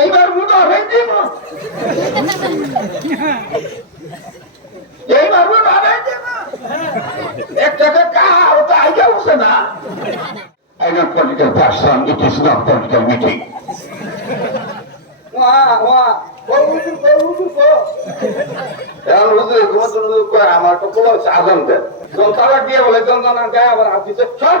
এইবার মুদা হয়েছে না এইবার মুদা হয়েছে না এক টাকা কাহা ওটা আইয়া বসে না। I am not political person, it is not political meeting. আমার তো কোনো সাধন দেন। যন্ত্রণা দিয়ে বলে যন্ত্রণা দেয় আবার হাতিতে সব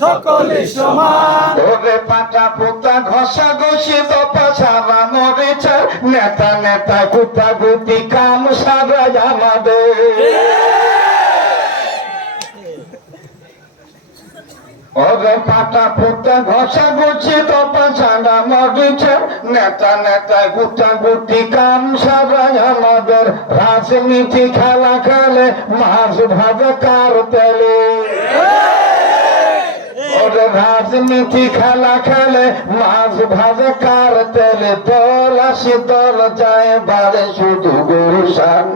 সকলে সমান। ওরে পাটা পোতা ঘষা ঘষি দপা সারা মরেছে নেতা নেতা গুতা গুতি কাম সারা আমাদের ওরে পাটা পোতা ঘষা ঘষি দপা সারা মরেছে নেতা নেতা গুতা গুতি কাম সারা আমাদের রাজনীতি খেলা খেলে মাছ ভাবে কার তেলে। ওরে রাজনীতি খেলা খেলে মাছ ভাজে কার তেলে দল আসি যায় বারে শুধু গুরুসান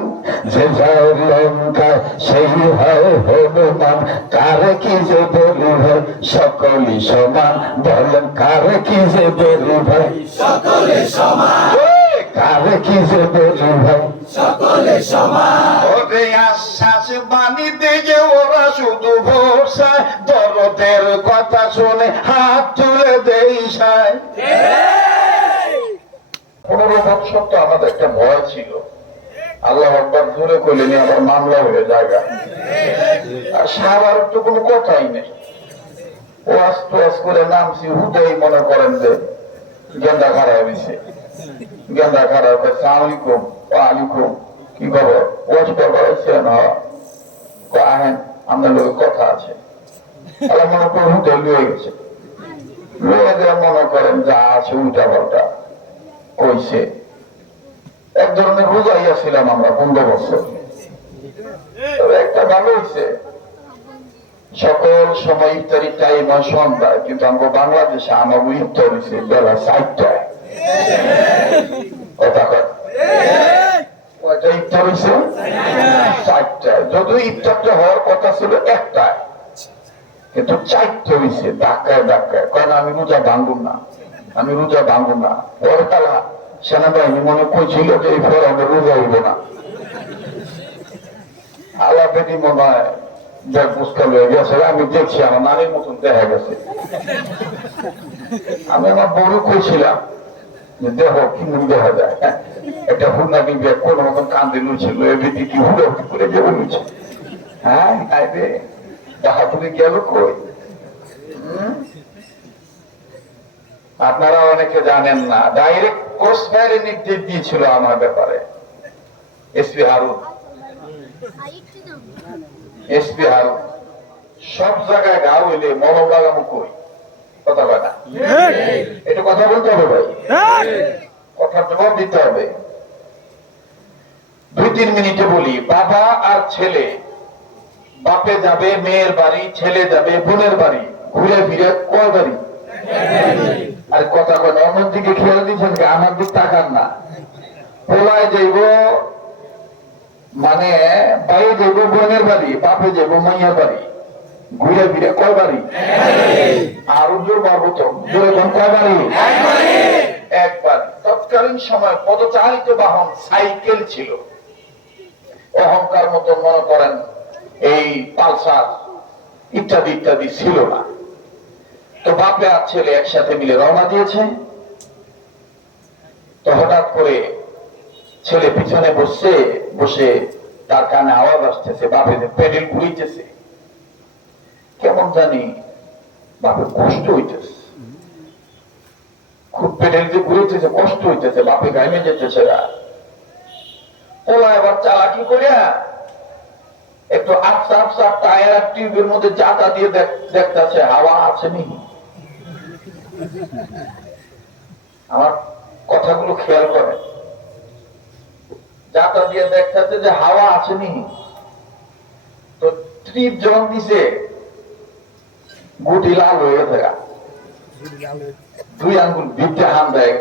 যে যায় লঙ্কায়, সেই হয় হনুমান। কার কি যে বলিবে, সকলই সমান। বলেন, কার কি যে বলিবে? সকলে সমান। কার কি যে বলিবে সকলে সমান। ওরে আশ্বাস বাণীতে যে ওরা শুধু ভরসা দরদের কথা শুনে হাত তুলে দেই সায়। পনেরো বছর তো আমাদের একটা ভয় ছিল। আল্লাহ একবার আবার মামলা হয়ে জায়গা আর সাবার তো কোনো কথাই নেই। ও আস্তে আস্তে করে নামছি হুদাই মনে করেন যে গেন্দা খারাপ হয়েছে গেন্দা খারাপ হয়েছে আলাইকুম আলাইকুম কি খবর? ওয়াজ করবার হচ্ছেন আহেন, আপনার লোক কথা আছে। আল্লাহ মনে করেন হুদাই লয়ে গেছে। লয়ে মনে করেন যা আছে উল্টা পাল্টা কইছে। এক ধরনের ছিলাম আমরা পনেরো বছর। তবে একটা ভালো হয়েছে সকল সময় ইফতারি টাইম সন্ধ্যায়, কিন্তু আমাকে বাংলাদেশে আমার ইফতার হয়েছে বেলা চারটায়। আমি রোজা ভাঙবো না। পরে তালা, সেনাবাহিনী মনে কইছিল যে আমি রোজা না। বেদি মনে হয় মুস্কাল হয়ে গেছে। আমি দেখছি, আমার নারীর মতন দেখা গেছে। আমি আমার বড় কইছিলাম যে দেহ দেখা যায় হ্যাঁ? একটা কোন এ কি করে হ্যাঁ আইবে বাহাদুরি গেল কই? আপনারা অনেকে জানেন না ডাইরেক্ট কোর্স ফায়ারে নির্দেশ দিয়েছিল আমার ব্যাপারে। এসপি হারুন। এসপি হারুন। সব জায়গায় গা হইলে মরম লাগামো কই? কথা কয় একটু কথা বলতে হবে ভাই। কথার জবাব দিতে হবে। দুই তিন মিনিটে বলি বাবা আর ছেলে বাপে যাবে মেয়ের বাড়ি ছেলে যাবে বোনের বাড়ি ঘুরে ফিরে কয় বাড়ি? আর কথা না অন্য দিকে খেয়াল দিচ্ছেন আমার দিক তাকান না। পোলায় যাইব মানে বাইরে যাইব বোনের বাড়ি বাপে যাইব মাইয়ার বাড়ি। ঘুরে ফিরে কয় বাড়ি? আর জোর পারব তো জোরে কোন বাড়ি? একবার তৎকালীন সময় পদচালিত বাহন সাইকেল ছিল। অহংকার মতো মনে করেন এই পালসার ইত্যাদি ইত্যাদি ছিল না। তো বাপে আর ছেলে একসাথে মিলে রওনা দিয়েছে। তো হঠাৎ করে ছেলে পিছনে বসছে, বসে তার কানে আওয়াজ আসতেছে বাপে পেডেল ঘুরিতেছে কেমন জানি বাপে কষ্ট হইতেছে। খুব পেডেল যে ঘুরিতেছে কষ্ট হইতেছে, বাপে গাইমে যেতেছে না ওলা এবার চালাকি করিয়া একটু আফসা আফসা টায়ার টিউবের মধ্যে জাতা দিয়ে দেখতেছে, হাওয়া আছে নি? আমার কথাগুলো খেয়াল করেন যাতা দিয়ে দেখতেছে যে হাওয়া আসেনি তো ট্রিপ যখন দিছে গুটি লাল হয়ে গেছে দুই আঙ্গুল বিদ্যা হাম দেয়।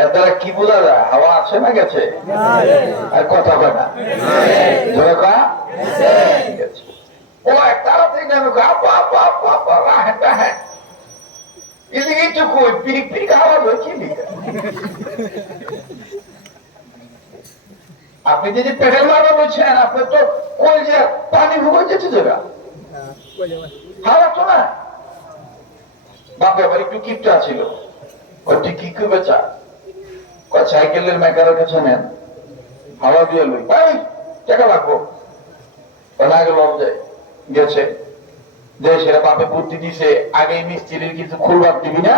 এর দ্বারা কি বোঝা যায়? হাওয়া আছে না গেছে? আর কথা কয় না? গেছে। ও তাড়াতাড়ি নামে আপা আপা আপা আপা রাহেন রাহেন এদিকে কই পিরিক পিরিক আওয়াজ হচ্ছে আপনি যদি পেটের মারা বলছেন আপনি তো কই যে পানি ভুগে যেতে যাবে তো না বাপে আবার একটু কিপটা ছিল। কটি কি সাইকেলের মেকারের কাছে নেন। হাওয়া দিয়ে লই। ভাই টাকা লাগবো। না যে গেছে। যে সেটা বাপে বুদ্ধি দিছে। আগে মিস্ত্রির কিছু খুলবার দিবি না?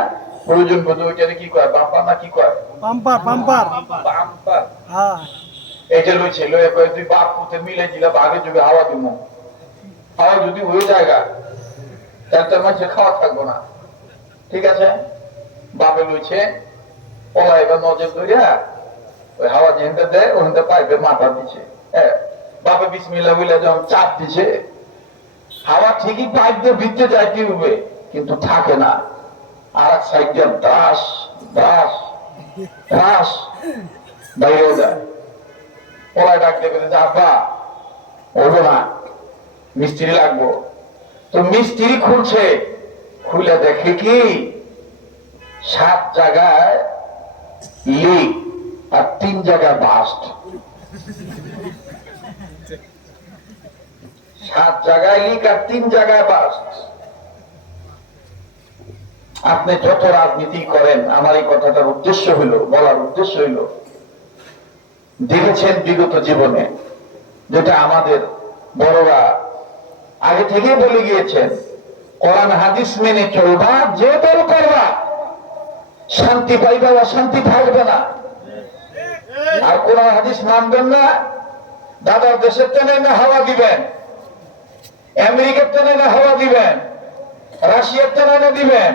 প্রয়োজন বোধ ওইটারে কি কয়? বাম্পার না কি কয়? Pamper pamper bumper. হ্যাঁ। এটা লইছে। লয়ে কয়ে তুই বাপ পুতে মিলে দিলা আগে যুগে হাওয়া দিব হাওয়া যদি হয়ে জায়গা তোর মাঝে খাওয়া থাকব না। ঠিক আছে? বাপে লইছে ওলা এবার নজর ধরিয়া ওই হাওয়া যেহেনতে দেয় ওখানতে পাইপে মাথা দিছে। হ্যাঁ বাপে বিসমিল্লা বইলা যখন চাপ দিছে, হাওয়া ঠিকই পাইপ দিয়ে ভিতরে যাইতে হবে? কিন্তু থাকে না। আর এক সাইড দিয়ে দাস দাস দাস বাইরেও যায়। ওরা ডাক দেবে যে আব্বা, ওঠো না। মিস্ত্রি লাগবো। তো মিস্ত্রি খুলছে। খুলে দেখে কি? সাত জায়গায় লিক আর তিন জায়গায় বাস্ট সাত জায়গায় লিক আর তিন জায়গায় বাস্ট আপনি যত রাজনীতি করেন, আমার এই কথাটার উদ্দেশ্য হইল, বলার উদ্দেশ্য হইল। দেখেছেন বিগত জীবনে যেটা আমাদের বড়রা আগে থেকে বলে গিয়েছেন, কোরআন হাদিস মেনে চলবা, যে দল করবা, শান্তি পাইবা বা শান্তি থাকবে না। আর কোরআন হাদিস মানবেন না, দাদার দেশের টেনে না হাওয়া দিবেন, আমেরিকার টেনে না হাওয়া দিবেন, রাশিয়ার টেনে না দিবেন,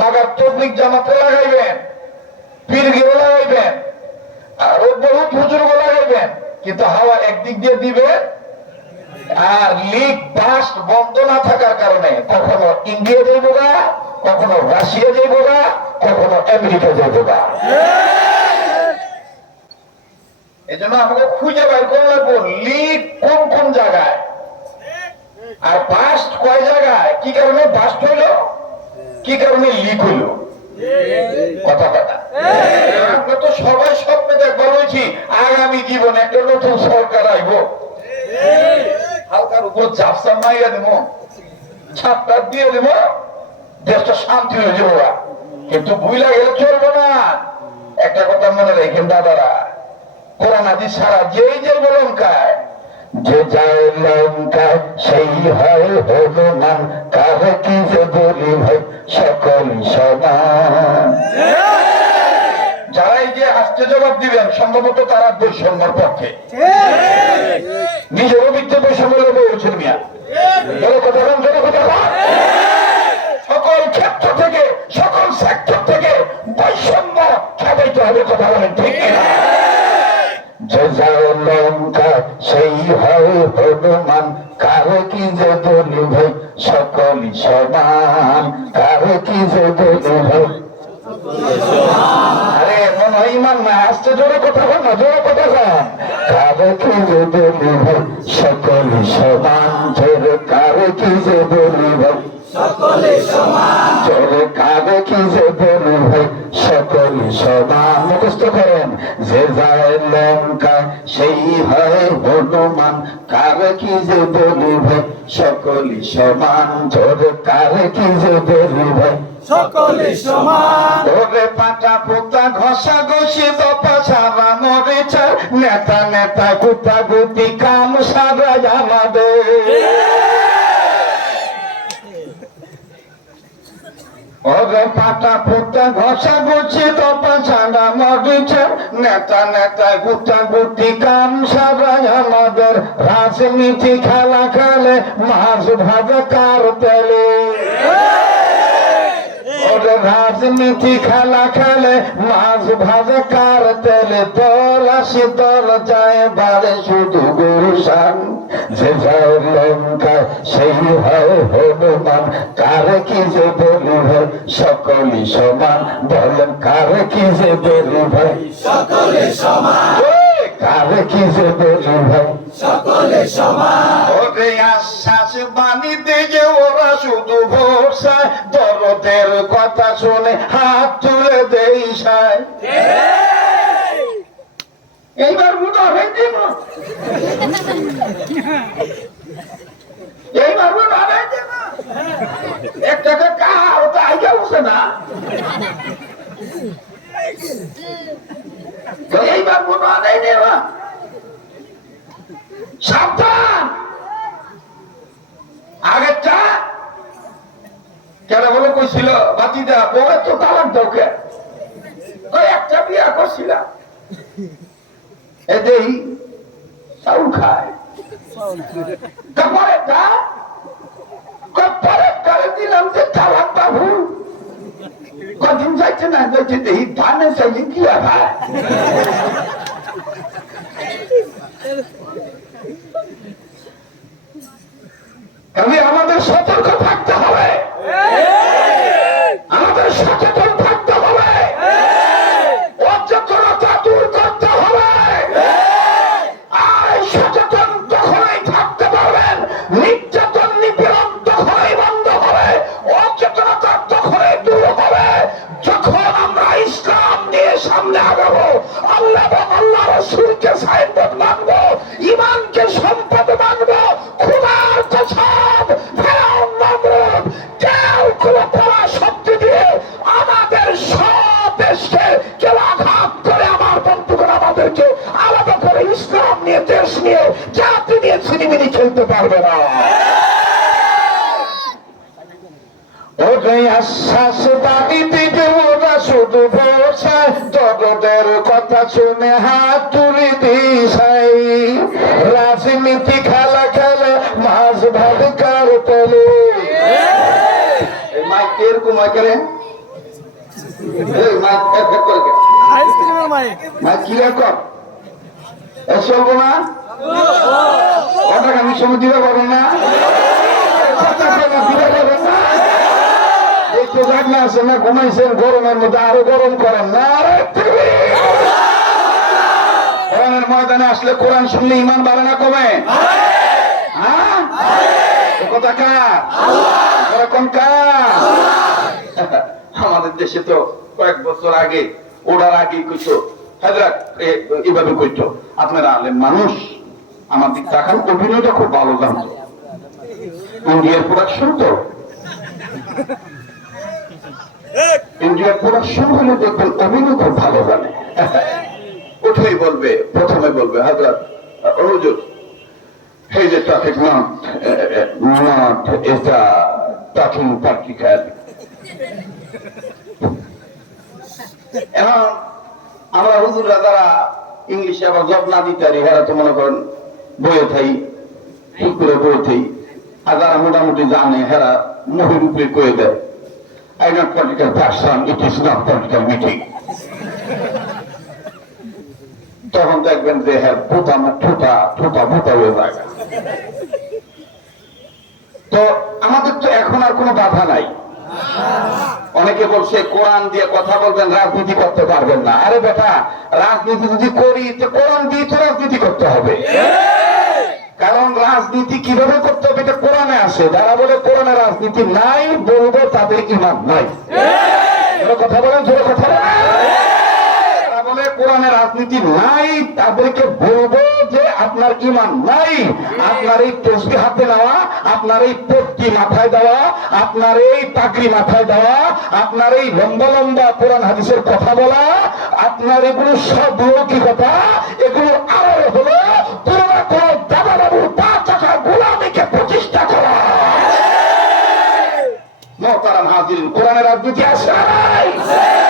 মাগার তবলিক জামাতে লাগাইবেন পীরগিরো লাগাইবেন, আর ও বহুত হুজুর লাগাইবেন, কিন্তু হাওয়া একদিক দিয়ে দিবে আর লিক বাস্ট বন্ধ না থাকার কারণে কখনো ইন্ডিয়া যাইব গা, কখনো রাশিয়া যাইব গা, কখনো আমেরিকা যাইব গা। এই জন্য আমাকে খুঁজে বের করে লাগবো লিক কোন কোন জায়গায়? আর বাস্ট কয় জায়গায়? কি কারণে বাস্ট হইল? কি কারণে লিক হইল? কথা কথা। আমরা তো সবাই স্বপ্নে দেখবার রয়েছি আগামী জীবনে একটা নতুন সরকার আইব। হালকার উপর চাপসা মাইয়া দেব ছাপটা দিয়ে দেব, দেশটা শান্তি হয়ে যাব কিন্তু বুইলা গেলে চলবো না। একটা কথা মনে রেখেন দাদারা, কোরআন সারা যেই যে লঙ্কায় যে যায় লঙ্কায় সেই হয় হনুমান কি যে বলি ভাই, সকল সমান। যারাই যে আসতে জবাব দিবেন, সম্ভবত তারা বৈষম্যের পক্ষে। নিজেরও মিথ্যে বৈষম্য বলছেন মিয়া। কথা বলেন। সকল ক্ষেত্র থেকে, সকল সেক্টর থেকে বৈষম্য ছাড়াইতে হবে, কথা বলেন, ঠিক যে লঙ্কা সেই হয় কারে কি যে বলি ভাই সকলই সমান। কারে কি যে বলি ভাই আরে ইমান না আসতে জোরে কথা বল না জোরে কথা বল। কারে কি যে বলি ভাই সমান। জোরে কারে কি যে বলি ভাই সকলে সমান। জোরে কারে কি যে বলি ভাই সকলই সমান। মুখস্থ করেন যে যায় লঙ্কা সেই হয় হনুমান। কারে কি যে বলি ভাই সকলই সমান। জোরে কারে কি যে বলি ভাই সকলে সমান। ওরে পাটা পোতা ঘষা ঘষি দপা সারা মরেছে নেতা নেতা গুতা গুতি কাম সারা আমাদের ওরে পাটা পোতা ঘষা ঘষি দপা সারা মরেছে নেতা নেতা গুতা গুতি কাম সারা আমাদের রাজনীতি খেলা খেলে মাছ ভাজা কার তেলে। ওরে ওরে রাজনীতি খেলা খেলে মাছ ভাজে কার তেলে আসে দল যায় বারে শুধু গুরুসান যে যায় লঙ্কায় সেই হয় হনুমান। কারে কি যে বলি ভাই সকলই সমান। বলেন কারে কি যে বলি ভাই সকলে সমান। কারে কি যে বলি ভাই সকলে সমান। ওরে আশ্বাস শুধু ভরসায় দরদের কথা শুনে হাত তুলে দেই সায়। এইবার বুধ হবে দিব এইবার বুধ হবে দিব একটা কাহা ওটা আইগা উঠছে না তো এইবার বুধ হবে দেবা সাবধান আগেরটা কেন বলে কইছিল বাতিদা বউয়ের তো তালাক দাও কে কই একটা বিয়া করছিলাম এ দেই চাউল খায় তারপরে তা পরে করে দিলাম যে তালাক বাবু কদিন যাইছে না যাইছে দেহি ধানে চাইলে কি আর হয় তবে আমাদের পারবে না। ওরে আশ্বাস দাবিতে যে ওরা শুধু বসায় জগতের কথা শুনে হাত তুলে দিশাই। রাজনীতি খেলা খেলে মাছ ভাত কার তোলে। মাইক এরকম হয় করে মাইক করে আইসক্রিমের মাইক। মাইক কি কর এ চলবো না? পারব না। না, ঘুমাইছেন, গরমের মধ্যে আরও গরম করেন না। কোরআনের ময়দানে আসলে কোরআন শুনলে ইমান বাড়ে না কমে? হ্যাঁ? কথা কার? এরকম আমাদের দেশে তো কয়েক বছর আগে ওড়ার আগে কিছু এ- এভাবে কইতো, আপনারা আলেম মানুষ? আমার দিক তাকান অভিনয়টা খুব ভালো জানতো ইন্ডিয়ার প্রোডাকশন তো। ইন্ডিয়ার প্রোডাকশন হলে দেখবেন অভিনয় খুব ভালো জানে। উঠেই বলবে প্রথমে বলবে হাজরাত uh, not is the এখন আমরা হুজুররা যারা ইংলিশে আবার জব না দিতে পারি এরা তো মনে করেন বইয়ে থাই ঠিক করে বইয়ে থাই আর যারা মোটামুটি জানে, হেরা মহির উপরে কয়ে দেয়। I not political person, it is not political meeting. তখন দেখবেন যে হ্যাঁ ভূতা না ঠোঁটা ঠোঁটা ভূতা হয়ে যায়। তো আমাদের তো এখন আর কোনো বাধা নাই। অনেকে বলছে, কোরআন দিয়ে কথা বলবেন, রাজনীতি করতে পারবেন না। আরে বেটা, রাজনীতি যদি করি, তো কোরআন দিয়ে তো রাজনীতি করতে হবে। কারণ রাজনীতি কীভাবে করতে হবে, এটা কোরআনে আসে। যারা বলে কোরআনে রাজনীতি নাই, বলব তাদের ইমান নাই। কথা বলেন জোরে কথা বলেন। যারা বলে কোরআনে রাজনীতি নাই, তাদেরকে বলব যে আপনার ইমান নাই আপনার এই তসবি হাতে নেওয়া, আপনার এই পট্টি মাথায় দেওয়া, আপনার এই পাগড়ি মাথায় দেওয়া, আপনার এই লম্বা লম্বা কোরআন হাদিসের কথা বলা, আপনার এগুলো সব লৌকিকতা এগুলো আরও হলো কোনো না কোনো রাজনীতি? তো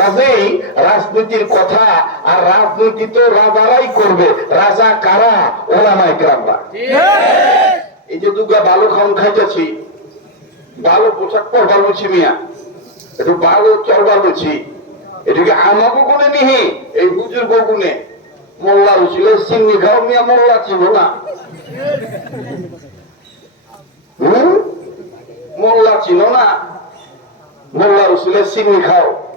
কাজেই রাজনীতির কথা আর রাজনীতি তো রাজারাই করবে। রাজা কারা? ওলামাই গ্রামরা এই যে দুর্গা ভালো খাওন খাইতেছি ভালো পোশাক পরবার বলছি মিয়া একটু ভালো চলবার বলছি। এটাকে আমাকে গুনে নিহি এই বুজুর্গ গুনে মোল্লা ছিল সিন্নি খাও মিয়া মোল্লা ছিল না। মোল্লা ছিল না। মোল্লা রসুলের সিন্নি খাও।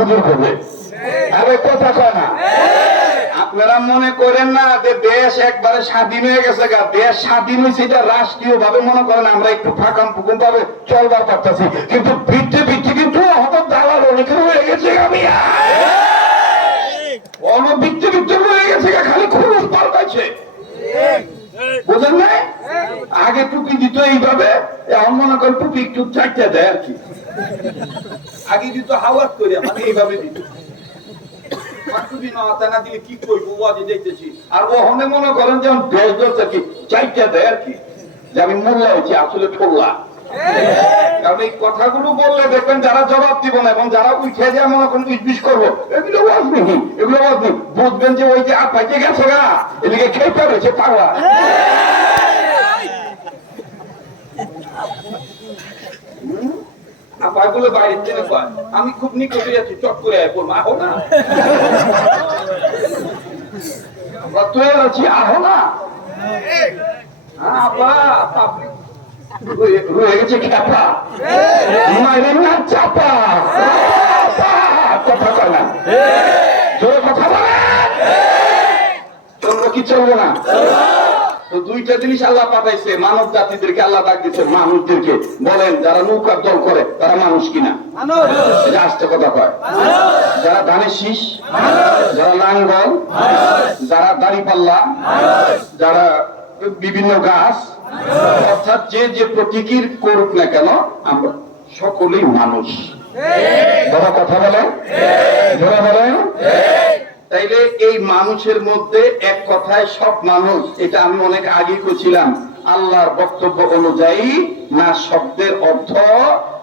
হুজুর করবে। আরে কথা কয় না। আপনারা মনে করেন না যে দেশ একবারে স্বাধীন হয়ে গেছে গা। দেশ স্বাধীন হয়েছে এটা রাষ্ট্রীয় ভাবে মনে করেন আমরা একটু ফাঁকাম ফুকুম ভাবে চলবার পারতেছি। কিন্তু ভিত্তি ভিত্তি কিন্তু হঠাৎ দালাল অনেকের হয়ে গেছে আমি অনভিত্তি ভিত্তি হয়ে গেছে গা, খালি খরচ পাল্টাইছে। বুঝেন নাই? আগে টুপি দিত এইভাবে এখন মনে করেন টুপি একটু চারটা দেয় আর কি। আগে দিত হাওয়াত করে মানে এইভাবে দিত। আর আর যারা জবাব দিব না, এবং যারা উঠে যায় মনে করেন করব, এগুলো এগুলো বুঝবেন যে ওই যে আপাইতে গেছে গা, এদিকে খেতে রয়েছে পাওয়া আপাগুলো বাইরের থেকে আমি খুব নিকটে আছি চট করে আয় পড়ব আহো না। আমরা তো আছি আহো না। হ্যাঁ, আপা রয়ে- গেছে না চাপা। কথা না। জোরে কথা বলে চলবো কি চলবো না? তো দুইটা জিনিস আল্লাহ পাঠাইছে মানব জাতিদেরকে আল্লাহ ডাক দিচ্ছে মানুষদেরকে। বলেন যারা নৌকার দল করে তারা মানুষ কিনা? আস্তে কথা কয়। যারা ধানের শীষ যারা লাঙ্গল যারা দাড়ি পাল্লা যারা বিভিন্ন গাছ অর্থাৎ যে যে প্রতীকীর করুক না কেন আমরা সকলেই মানুষ। বাবা কথা বলে। যারা বলেন তাইলে এই মানুষের মধ্যে এক কথায় সব মানুষ, এটা আমি অনেক আগে করছিলাম আল্লাহর বক্তব্য অনুযায়ী না শব্দের অর্থ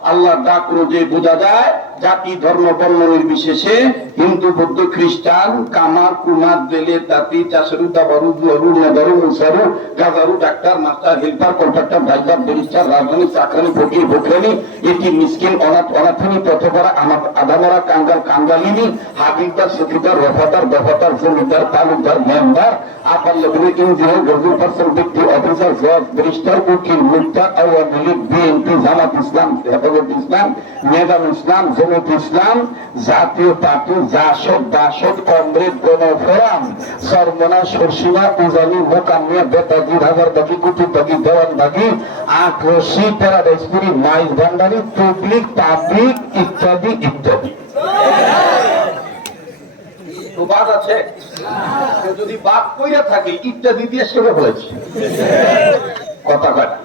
আল্লাহ ডাকরো যে বোঝা যায় জাতি, ধর্ম, বর্ণ নির্বিশেষে হিন্দু, বৌদ্ধ, খ্রিস্টান, কামার, কুমার জেলে তাঁতি চাষরু, দাবারু জুয়ারু নেদারু, মুসারু, গাজারু, doctor, master, helper contractor driver barrister, রাজধানী, চাকরানি, ফকির ভোকরানি এটি মিসকিন, অনাথ, অনাথিনী পথপরা আমার আধামরা কাঙ্গাল, কাঙ্গালিনী হাবিলদার সুফিদার রফাদার, দফাদার, জমিদার, তালুকদার, মেম্বার, আপার লেভেলের ইঞ্জিনিয়ার গজল পার্সন, ব্যক্তি, অফিসার, জজ, ব্যারিস্টার, উকিল, মুক্তার, আওয়ামী লীগ, বিএনপি, জামাত ইসলাম, হেফাজত ইসলাম মেদান ইসলাম জমিত ইসলাম, জাতীয় পার্টি জাসদ দাসদ, কংগ্রেস গণফোরাম, সরমনা সরসিনা উজানি মোকামিয়া বেতাজি রাজার বাগি কুতুব বাগি দেওয়ান বাগি আক্রোশী প্যারাডাইসপুরি মাইজ ভান্ডারি, পাবলিক পাবলিক ইত্যাদি ইত্যাদি। বাদ আছে। যদি বাদ কইরা থাকে, ইত্যাদি দিয়ে সেবে ফেলেছে কথা কথা